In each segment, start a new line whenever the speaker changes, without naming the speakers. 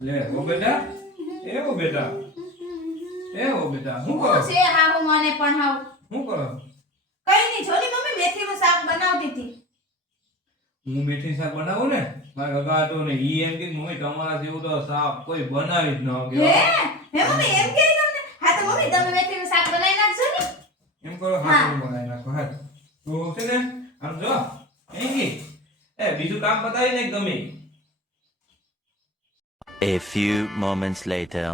લે ઓ બેટા. એ ઓ બેટા. એ ઓ બેટા. હું કરો?
હું છે હાહુ મને પણ હાવ.
હું કરો?
કઈ નહીં જોની મમ્મી મેથીનું શાક બનાવતી હતી.
હું મેથી શાક બનાવું ને? મારા કાકા તો ને ઈ એમ કે મમ્મી તમારા જેવું તો શાક કોઈ બનાવી જ ન
હે? હે મમ્મી એમ કે તમને? હા તો મમ્મી તમે મેથીનું શાક બનાવી નાખજો ને.
એમ કરો
હા.
બનાવી નાખો હા. તો છે ને આમ જો એમ એ બીજું કામ બતાવી ને ગમે.
A few moments later.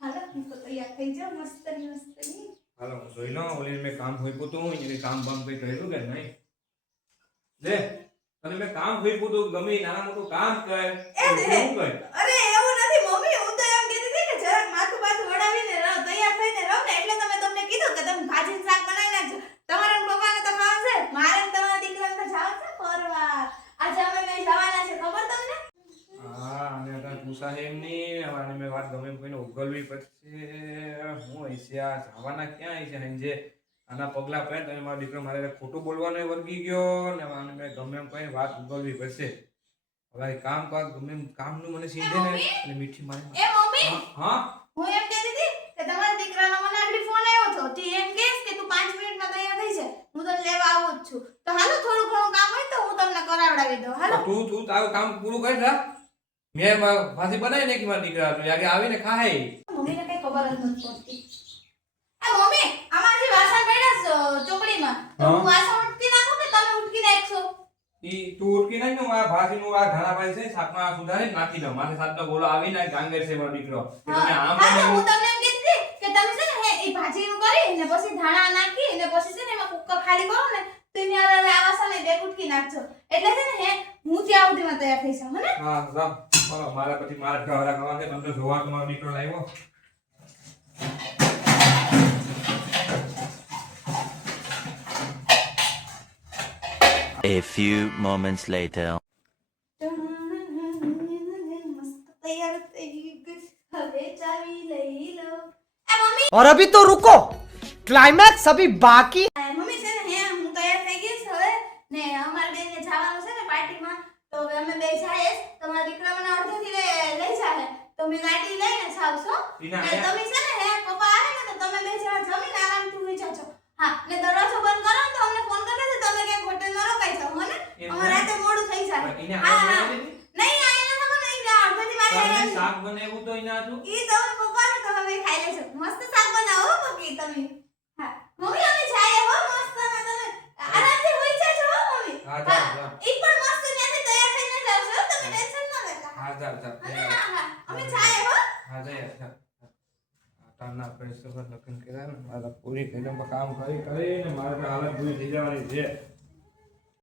હાલો તો તૈયાર થઈ જાઉં. મસ્તની મસ્તની.
હાલો હું જોઈ લો ઓલી મેં કામ હોઈપું તું એને કામ બામ કઈ કર્યું કે નહીં? લે અને મેં કામ હોઈપું તું ગમે નાના મોટું કામ કર.
એ દે.
કર?
અરે એવું નથી મમ્મી હું તો એમ કહેતી હતી કે જરાક માથું બાથું વડાવીને રહો તૈયાર થઈને રહો ને એટલે તમે તમને કીધું કે તમે ભાજીનું શાક બનાવી નાખજો તમારા ને પપ્પાને તો ખાવાનું છે મારે ને તમારા દીકરાને તો જવાનું છે ફરવા આજે અમે બે જવાના છે ખબર તમને
હા અને અત્યારે પૂછા એમ નહીં અને મેં વાત ગમે કોઈને ઉગલવી પડશે. હું હશે આ જવાના ક્યાં હશે સાંજે આના પગલાં પહેર તમે મારો દીકરો મારે ખોટું બોલવાનો વર્ગી ગયો ને આને મેં ગમે એમ કોઈ વાત ઉગલવી પડશે. હવે કામ કામ ગમે એમ કામનું મને સીધે ને અને મીઠી મારી હા, હા?
એમ કહેતી હતી કે તમારા દીકરાનો મને આગળ ફોન આવ્યો હતો તે એમ કહેશ કે તું 5 મિનિટમાં તૈયાર થઈ જા. હું તને લેવા આવું જ છું. તો હાલો થોડું ઘણું કામ હોય તો હું તમને કરાવડાવી દઉં. હાલો.
તું તું તારું કામ પૂરું કરી જા. મેં ભાજી બનાવી નાખી મારા દીકરા તું આગે આવીને ખાય.
મમ્મીને કઈ ખબર જ નથી પડતી. એ મમ્મી આમાં જે વાસણ પડ્યા ચોકડીમાં. તો હું. વાસણ ઉટકી નાખું કે તમે ઉટકી નાખશો?
ઈ તું ઉટકી નાખ ને હું આ ભાજીનું આ ઘણા ભાઈ છે શાકમાં સુધારી નાખી દો મારે સાતનો બોલો આવીને ગાંગર છે મારો દીકરો. તમે આમ
હા, તમને એમ કહેતી કે તમે છે ને એ ભાજીનું કરી ને પછી ધાણા નાખી ને પછી છે ને એમાં કુકર ખાલી કરો ને તેની આરે આ વાસણ બે ઉટકી નાખજો. એટલે છે ને હે હું ત્યાં સુધીમાં તૈયાર થઈ જાઉં હે
હા રામ બોલો મારા પછી મારા ઘરા કરવા છે તમને જોવા તો મારો દીકરો લાવ્યો
A few moments later.
મસ્ત તૈયાર થઈ ગઈ હવે ચાવી લઈ લો એ મમ્મી
और अभी तो रुको क्लाइमैक्स अभी बाकी
આ મમ્મી છે ને હે હું તૈયાર થઈ ગઈ છું હવે ને અમારા બેનને જવાનું છે ને પાર્ટીમાં તો હવે અમે બે જઈએ તો ગાડી લઈને
સાવસો
ને તમે છે ને હે પપ્પા આવે ને તો તમે બે જણા જમીને આરામથી ઉઈ જાજો. હા ને દરવાજો બંધ કરો તો અમને ફોન કરી દેજો તમે ક્યાંક હોટેલમાં રોકાઈ જાવ હો ને? અમારે રાતે મોડું થઈ જાય. હા હા. નહીં આ એના ખબર નહીં ને અડધેથી મારે
તમે શાક બનાવ્યું તો એના હતું
ઈ તમે પપ્પા ને તમે ખાઈ લેજો. મસ્ત શાક બનાવો મમ્મી તમે. હા. મમ્મી અમે જાય હો મસ્ત ને તમે આરામથી ઉઈ જાજો હો મમ્મી.
હા.
ઈ પણ મસ્ત ત્યાંથી તૈયાર થઈને જાવ તમે ટેન્શન ન લેતા.
હા જા જા
અને હા હા અમે જાય હો
હા જા જા તારના પ્રેશર પર લખન કર્યા ને. મારા પૂરી કરીને કામ કરી કરીને મારે હાલત પૂરી થઈ જવાની છે.